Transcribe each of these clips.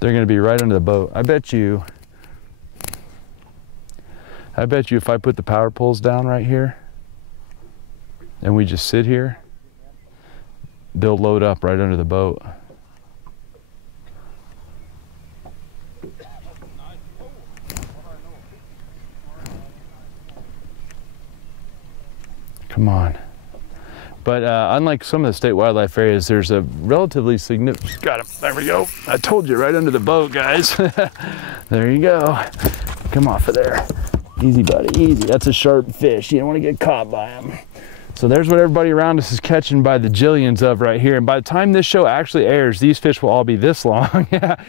they're going to be right under the boat. I bet you if I put the power poles down right here and we just sit here, they'll load up right under the boat. Come on. But unlike some of the state wildlife areas, there's a relatively significant, got him, there we go. I told you, right under the boat, guys. There you go. Come off of there. Easy, buddy, easy. That's a sharp fish. You don't want to get caught by him. So there's what everybody around us is catching by the jillions of right here. And by the time this show actually airs, these fish will all be this long.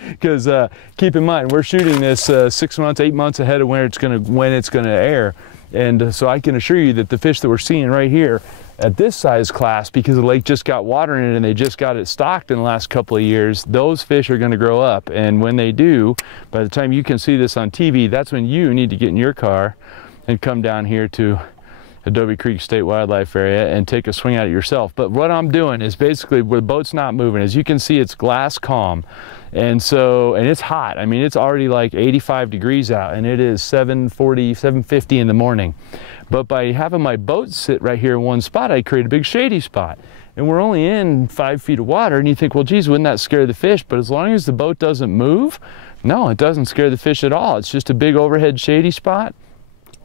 Because keep in mind, we're shooting this 6 months, 8 months ahead of when it's gonna air. And so I can assure you that the fish that we're seeing right here at this size class, because the lake just got water in it and they just got it stocked in the last couple of years, those fish are going to grow up. And when they do, by the time you can see this on TV, that's when you need to get in your car and come down here to Adobe Creek State Wildlife Area and take a swing at it yourself. But what I'm doing is basically, where the boat's not moving, as you can see, it's glass calm. And so, and it's hot. I mean, it's already like 85 degrees out and it is 7:40, 7:50 in the morning. But by having my boat sit right here in one spot, I create a big shady spot. And we're only in 5 feet of water, and you think, well, geez, wouldn't that scare the fish? But as long as the boat doesn't move, no, it doesn't scare the fish at all. It's just a big overhead shady spot,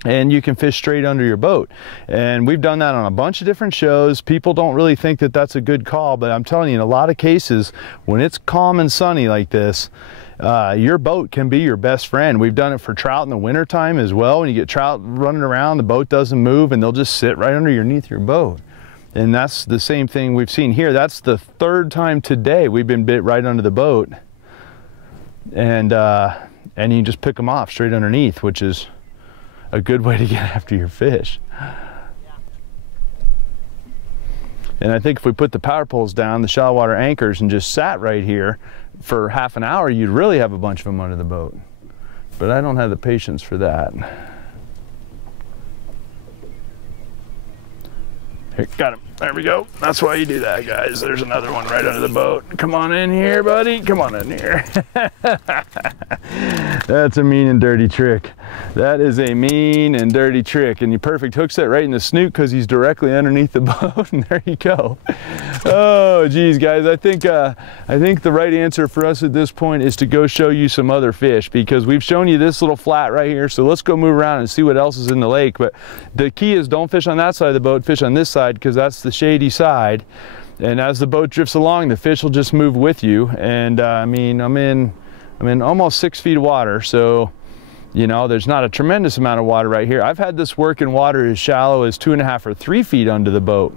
and you can fish straight under your boat. And we've done that on a bunch of different shows. People don't really think that that's a good call, but I'm telling you, in a lot of cases, when it's calm and sunny like this, your boat can be your best friend. We've done it for trout in the wintertime as well. When you get trout running around, the boat doesn't move and they'll just sit right underneath your boat. And that's the same thing we've seen here. That's the 3rd time today we've been bit right under the boat. And you can just pick them off straight underneath, which is a good way to get after your fish. And I think if we put the power poles down, the shallow water anchors, and just sat right here for half an hour, you'd really have a bunch of them under the boat. But I don't have the patience for that. Here, got him. There we go. That's why you do that, guys. There's another one right under the boat. Come on in here, buddy. Come on in here. That's a mean and dirty trick. That is a mean and dirty trick. And you perfect hook set right in the snoot because he's directly underneath the boat. And there you go. Oh, geez, guys. I think the right answer for us at this point is to go show you some other fish, because we've shown you this little flat right here. So let's go move around and see what else is in the lake. But the key is, don't fish on that side of the boat. Fish on this side, because that's the shady side. And as the boat drifts along, the fish will just move with you. And I mean, I'm in almost 6 feet of water, so you know, there's not a tremendous amount of water right here. I've had this work in water as shallow as 2.5 or 3 feet under the boat.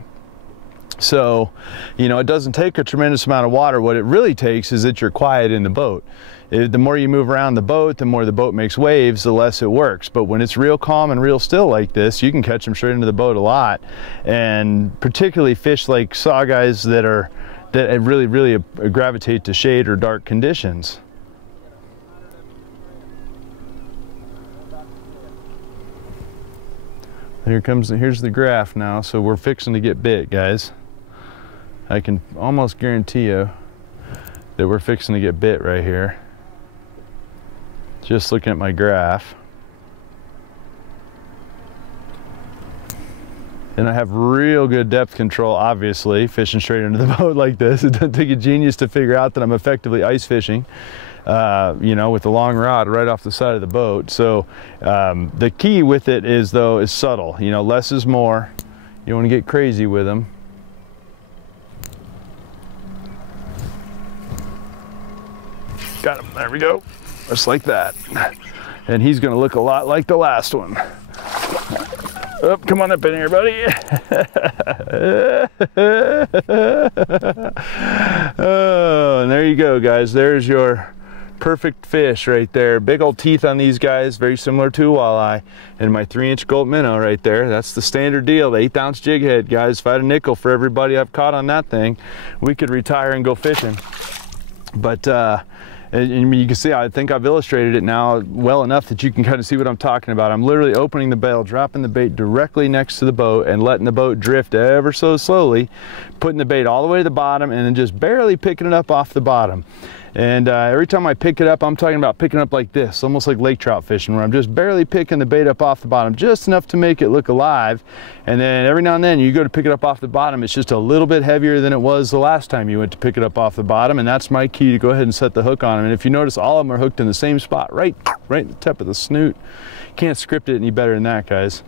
So, you know, it doesn't take a tremendous amount of water. What it really takes is that you're quiet in the boat. The more you move around the boat, the more the boat makes waves, the less it works. But when it's real calm and real still like this, you can catch them straight into the boat a lot. And particularly fish like sawguys that really gravitate to shade or dark conditions. Here's the graph now, so we're fixing to get bit, guys. I can almost guarantee you that we're fixing to get bit right here. Just looking at my graph. And I have real good depth control, obviously, fishing straight under the boat like this. It doesn't take a genius to figure out that I'm effectively ice fishing. You know, with the long rod right off the side of the boat. So the key with it is subtle. You know, less is more. You don't want to get crazy with them. Got him. There we go. Just like that. And he's going to look a lot like the last one. Oh, come on up in here, buddy. Oh, and there you go, guys. There's your perfect fish right there. Big old teeth on these guys, very similar to a walleye. And my 3-inch Gulp minnow right there. That's the standard deal, the 1/8 ounce jig head, guys. If I had a nickel for everybody I've caught on that thing, we could retire and go fishing. But and you can see, I think I've illustrated it now well enough that you can kind of see what I'm talking about. I'm literally opening the bail, dropping the bait directly next to the boat and letting the boat drift ever so slowly, putting the bait all the way to the bottom and then just barely picking it up off the bottom. And every time I pick it up, I'm talking about picking up like this, almost like lake trout fishing, where I'm just barely picking the bait up off the bottom, just enough to make it look alive. And then every now and then you go to pick it up off the bottom, it's just a little bit heavier than it was the last time you went to pick it up off the bottom. And that's my key to go ahead and set the hook on them. And if you notice, all of them are hooked in the same spot, right at the tip of the snoot. Can't script it any better than that, guys.